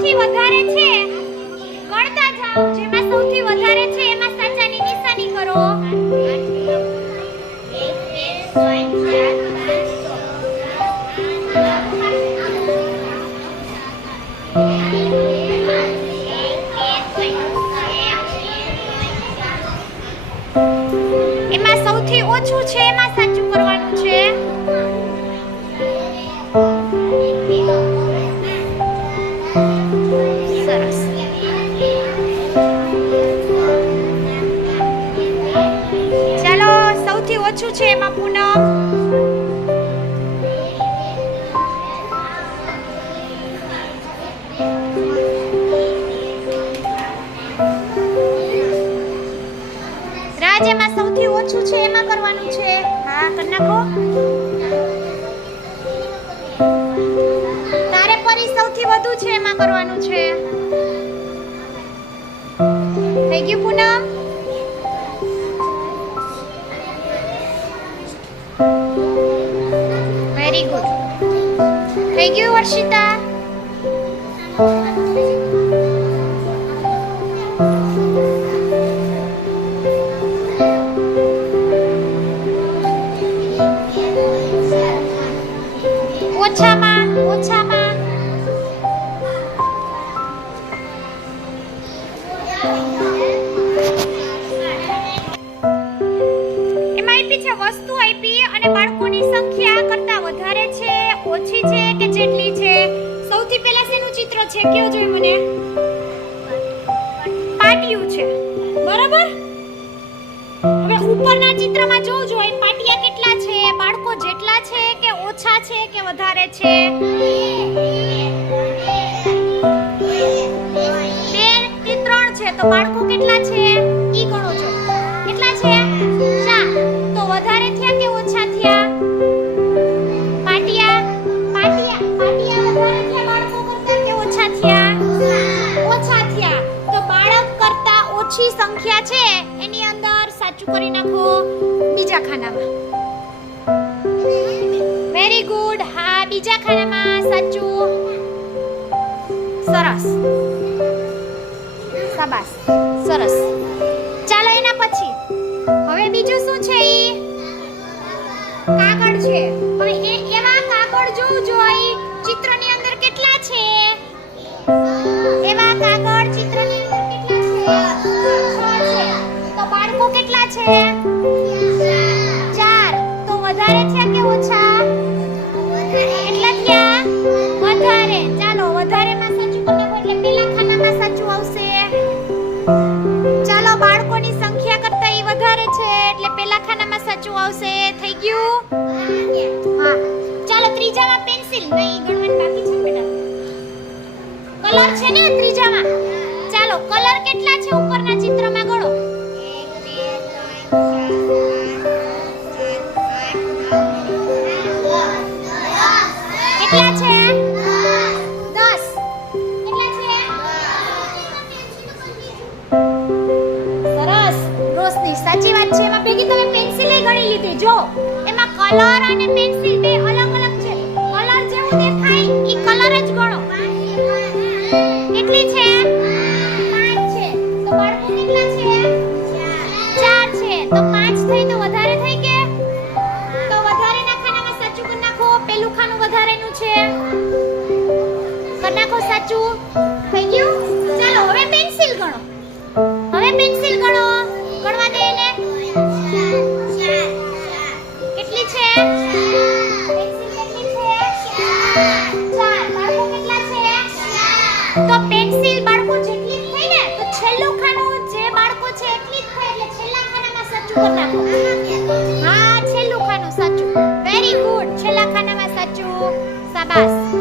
સૌથી વધારે છે? ગણતા જાઓ, જેમાં સૌથી વધારે છે, એમાં સાચાની નિશાની કરો. એમાં સૌથી ઓછું છે, એમાં ઓછું છે એમાં પૂનમ? રાજ્યમાં સૌથી ઓછું છે, એમાં કરવાનું છે? હા, કરી નાખો. તારે પરી સૌથી વધુ છે, એમાં કરવાનું છે. થઈ ગયું પૂનમ? થઈ ગયું વર્ષિતા ઓછામાં ઓછામાં એમાં આપી છે વસ્તુ આપી અને બાળકોની સંખ્યા છે, કયો જોઈ મને? પાટિયું છે. બરાબર? હવે ઉપરના ચિત્રમાં જોવું જોઈએ પાટિયા કેટલા છે? બાળકો જેટલા છે કે ઓછા છે કે વધારે છે? બે કે ત્રણ છે, તો બાળકો કેટલા છે? ઓછી સંખ્યા છે, એની અંદર સાચું કરી નાખો બીજા ખાનામાં. વેરી ગુડ હા, બીજા ખાનામાં સાચું. સરસ. શાબાશ. સરસ. ચાલો એના પછી. હવે બીજું શું છે ઈ? કાગળ છે. હવે એવા કાગળ જોવું જોઈ ચિત્રની અંદર છે? ચાર. તો વધારે થયા કે ઓછા? એટલા થયા? વધારે. ચાલો, વધારેમાં સાચું કોને એટલે પેલા ખાનામાં સાચું આવશે. ચાલો, બાળકોની સંખ્યા કરતા એ વધારે છે એટલે પેલા ખાનામાં સાચું આવશે. થઈ ગયું? હા. ચાલો, ત્રીજામાં પેન્સિલ. નહીં, ગણવાનું બાકી છે બેટા કલર છે ને ત્રીજામાં? ચાલો, કલર કેટલા છે ઉપરના ચિત્રમાં? જો, એમાં કલર અને પેન્સિલ બે અલગ અલગ છે. કલર જેવું દેખાય ઈ કલર જ ગણો. કેટલી છે? પાંચ છે. તો બાળકો કેટલા છે? ચાર છે. તો પાંચ થઈ તો વધારે થઈ કે? તો વધારેના ખાનામાં સાચું કરી નાખો. પેલું ખાનું વધારેનું છે. કરી નાખો સાચું. છેલ્લું ખાનું જે છે હા છેલ્લું ખાનું સાચું. વેરી ગુડ છેલ્લા ખાનામાં સાચું. શાબાશ.